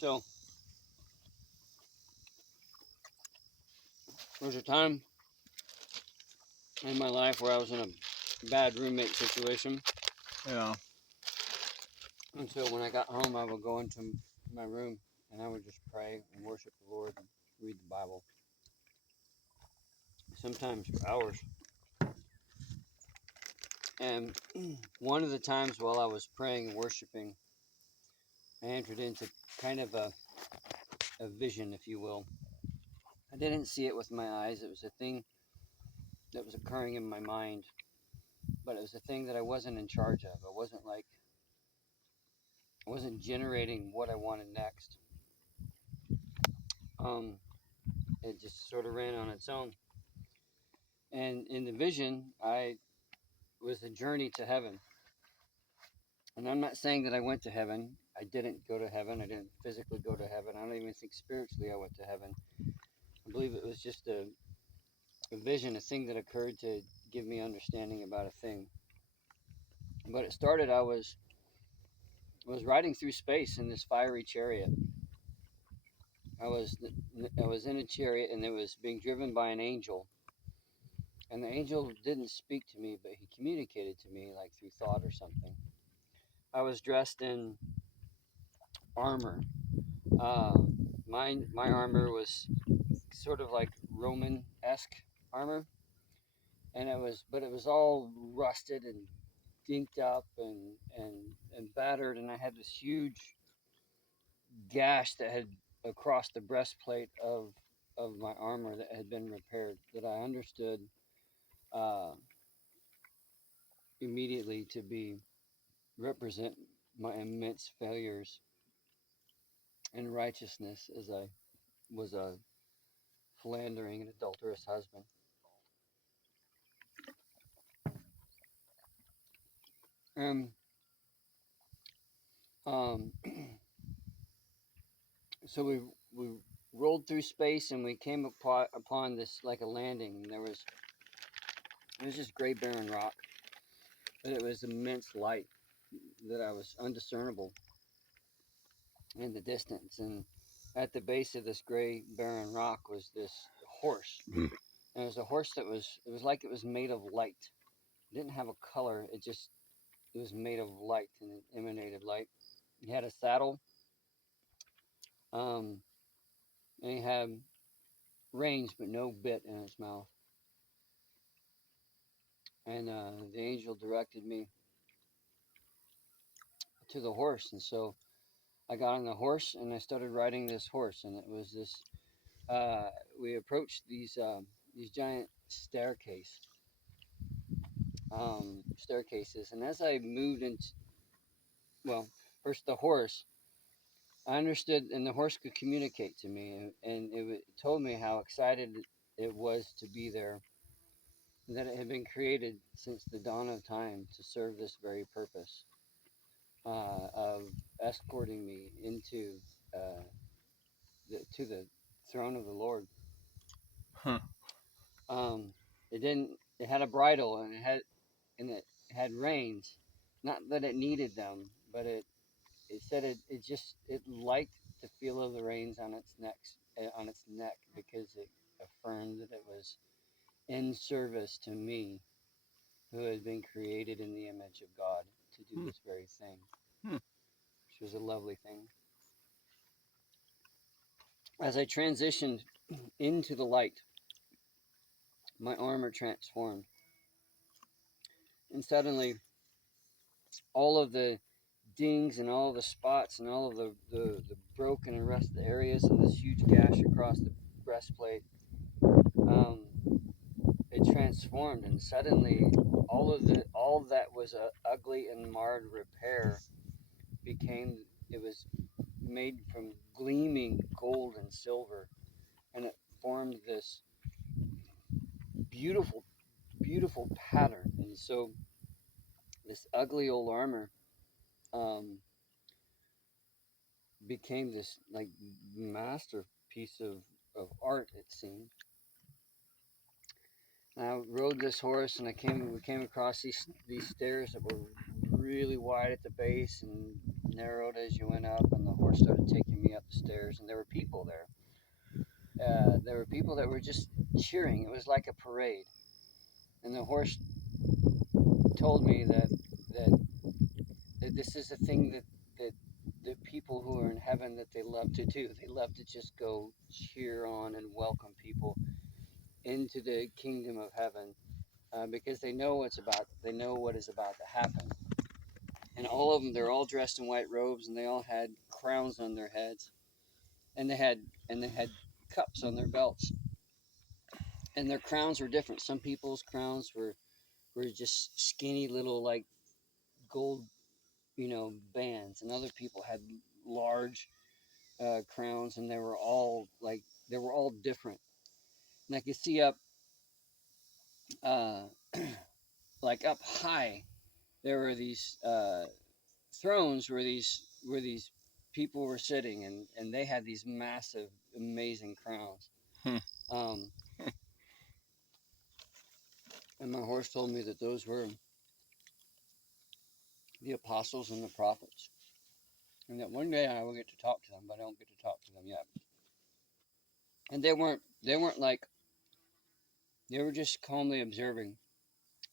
So there was a time in my life where I was in a bad roommate situation. Yeah. And so when I got home, I would go into my room and I would just pray and worship the Lord and read the Bible, sometimes for hours. And one of the times while I was praying and worshiping, I entered into kind of a vision, if you will. I didn't see it with my eyes. It was a thing that was occurring in my mind, but it was a thing that I wasn't in charge of. I wasn't generating what I wanted next. Um, it just sort of ran on its own. And in the vision, I was a journey to heaven. And I'm not saying that I went to heaven. I didn't go to heaven. I didn't physically go to heaven. I don't even think spiritually I went to heaven. I believe it was just a vision, a thing that occurred to give me understanding about a thing. But it started, I was riding through space in this fiery chariot. I was I was in a chariot and it was being driven by an angel. And the angel didn't speak to me, but he communicated to me like through thought or something. I was dressed in armor. Uh, my armor was sort of like Roman-esque armor, and it was all rusted and dinked up and battered, and I had this huge gash that had across the breastplate of my armor that had been repaired, that I understood uh, immediately to be represent my immense failures in righteousness as I was a philandering and adulterous husband. Um, um, so we rolled through space and we came upon this like a landing. And it was just gray barren rock, but it was immense light that I was undiscernible in the distance. And at the base of this gray barren rock was this horse, and it was a horse that it was like it was made of light. It didn't have a color. It was made of light and it emanated light. He had a saddle, um, and he had reins but no bit in his mouth. And the angel directed me to the horse, and so I got on the horse and I started riding this horse, and it was this. We approached these giant staircases, and as I moved into, well, first the horse, I understood, and the horse could communicate to me, and it told me how excited it was to be there, and that it had been created since the dawn of time to serve this very purpose of escorting me into uh, to the throne of the Lord. Huh. Um, it didn't. It had a bridle and it had reins. Not that it needed them, but it said it liked the feel of the reins on its neck because it affirmed that it was in service to me, who had been created in the image of God to do Hmm. this very thing, Hmm. which was a lovely thing. As I transitioned into the light, my armor transformed, and suddenly all of the dings and all of the spots and all of the broken and rusted areas and this huge gash across the breastplate, um, it transformed, and suddenly all that was a ugly and marred repair became, it was made from gleaming gold and silver, and it formed this beautiful beautiful pattern. And so this ugly old armor um, became this like masterpiece of art, it seemed. And I rode this horse, and we came across these stairs that were really wide at the base and narrowed as you went up, and the horse started taking me up the stairs, and there were people there. There were people that were just cheering. It was like a parade. And the horse told me that this is a thing that the people who are in heaven that they love to do. They love to just go cheer on and welcome people into the kingdom of heaven because they know they know what is about to happen. And all of them, they're all dressed in white robes, and they all had crowns on their heads, and they had cups on their belts, and their crowns were different. Some people's crowns were just skinny little like gold, bands, and other people had large crowns, and they were all different. And I could see up, uh, like up high, there were these thrones where these people were sitting, and they had these massive, amazing crowns. Hmm. Um, and my horse told me that those were the apostles and the prophets, and that one day I will get to talk to them, but I don't get to talk to them yet. And they weren't like they were just calmly observing.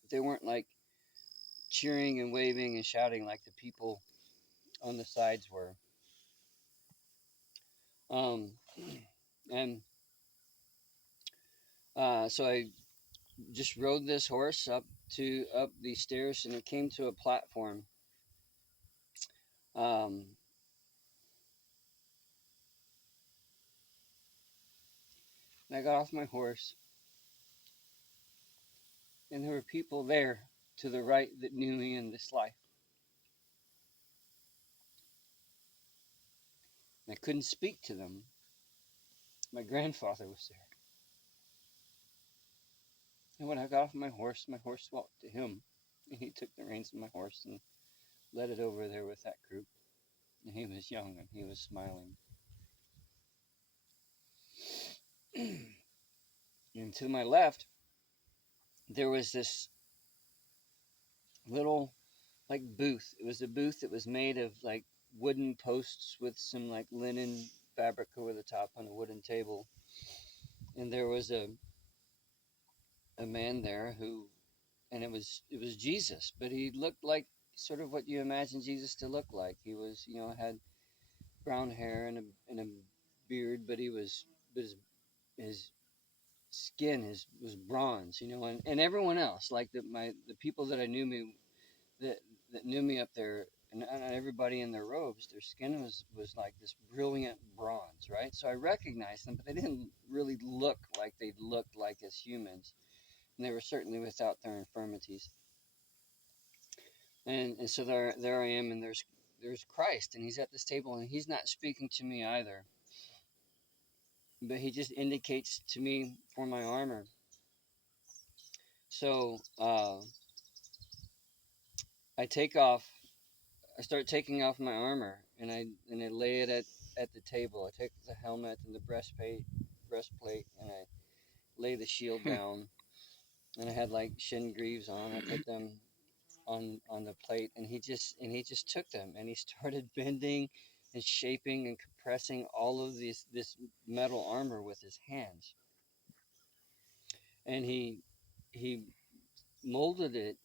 They weren't like cheering and waving and shouting like the people on the sides were. Um, and so I just rode this horse up these stairs, and it came to a platform. Um, and I got off my horse, and there were people there to the right that knew me in this life. And I couldn't speak to them. My grandfather was there. And when I got off my horse walked to him, and he took the reins of my horse and led it over there with that group. And he was young, and he was smiling. And to my left, there was this little like booth. It was a booth that was made of like wooden posts with some like linen fabric over the top on a wooden table. And there was a man there and it was Jesus, but he looked like sort of what you imagine Jesus to look like. He was, had brown hair and a beard, but his skin was bronze, and everyone else, like the people that I that knew me up there, and everybody in their robes, their skin was like this brilliant bronze, right? So I recognized them, but they didn't really look like they looked like as humans, and they were certainly without their infirmities. And so there I am, and there's Christ, and he's at this table, and he's not speaking to me either, but he just indicates to me for my armor. So I take off. I start taking off my armor, and I lay it at the table. I take the helmet and the breastplate, and I lay the shield down. And I had like shin greaves on. I put them on the plate, and he just took them, and he started bending and shaping and compressing all of this metal armor with his hands, and he molded it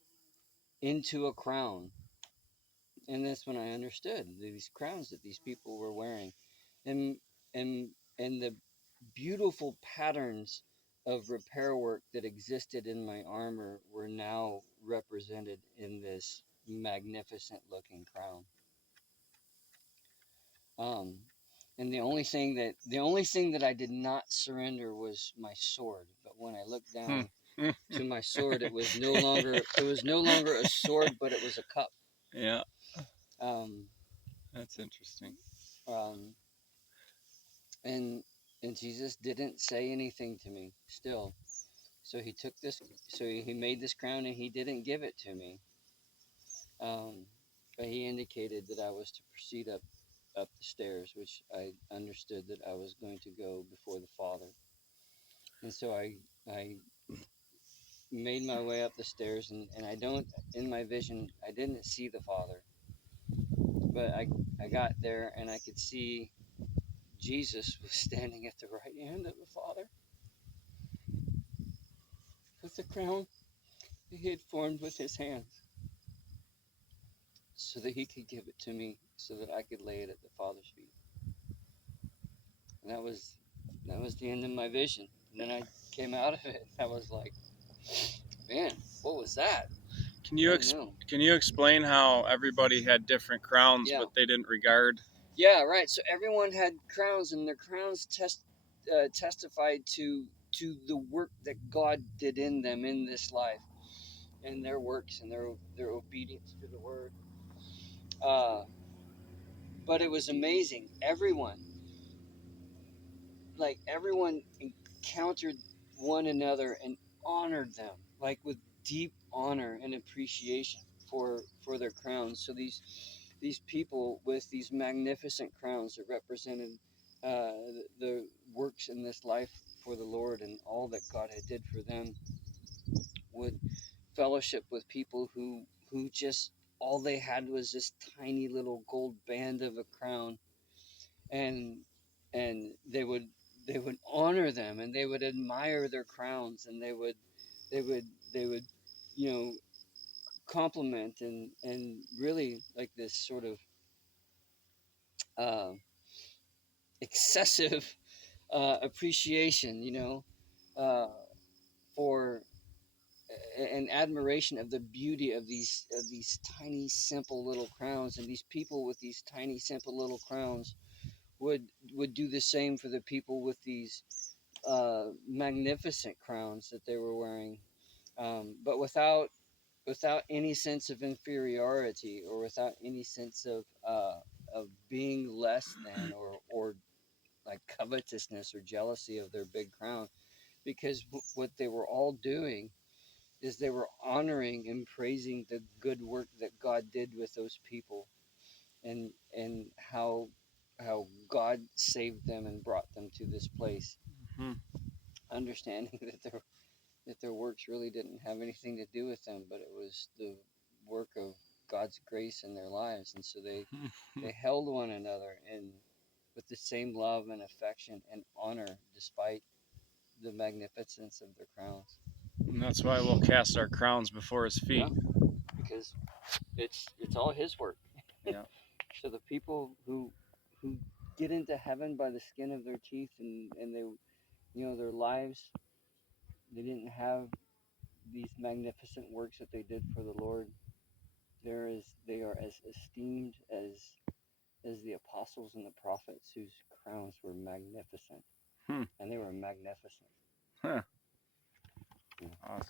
into a crown. And that's when I understood these crowns that these people were wearing, and and and the beautiful patterns of repair work that existed in my armor were now represented in this magnificent looking crown. Um, and the only thing that I did not surrender was my sword. But when I looked down to my sword, it was no longer a sword, but it was a cup. Yeah, Um, that's interesting. um, and and Jesus didn't say anything to me still. So he took this. So he made this crown, and he didn't give it to me. But he indicated that I was to proceed up the stairs, which I understood that I was going to go before the Father. And so I made my way up the stairs, and I don't, in my vision, I didn't see the Father, but I got there, and I could see Jesus was standing at the right hand of the Father with the crown that he had formed with his hands, so that he could give it to me, so that I could lay it at the Father's feet. And that was the end of my vision. And then I came out of it. I was like, man, what was that? Can you I don't know. can you explain how everybody had different crowns, Yeah. but they didn't regard? Yeah, right. So everyone had crowns, and their crowns testified to the work that God did in them in this life, and their works and their obedience to the Word. But it was amazing. Everyone encountered one another and honored them, like with deep honor and appreciation for their crowns. So these people with these magnificent crowns that represented the works in this life for the Lord and all that God had did for them, would fellowship with people who just all they had was this tiny little gold band of a crown, and they would honor them, and they would admire their crowns, and they would you know compliment and really like this sort of uh, excessive appreciation, uh, for an admiration of the beauty of these tiny simple little crowns. And these people with these tiny simple little crowns would do the same for the people with these magnificent crowns that they were wearing, but without any sense of inferiority, or without any sense of being less than, or like covetousness or jealousy of their big crown, because what they were all doing is they were honoring and praising the good work that God did with those people, and how God saved them and brought them to this place, Hmm. understanding that their works really didn't have anything to do with them, but it was the work of God's grace in their lives. And so they held one another and with the same love and affection and honor, despite the magnificence of their crowns. And that's why we'll cast our crowns before his feet. Yeah, because it's all his work. Yeah. So the people who get into heaven by the skin of their teeth, and they, their lives, they didn't have these magnificent works that they did for the Lord. They are as esteemed as the apostles and the prophets, whose crowns were magnificent. Hmm. And they were magnificent. Huh. Yeah. Awesome.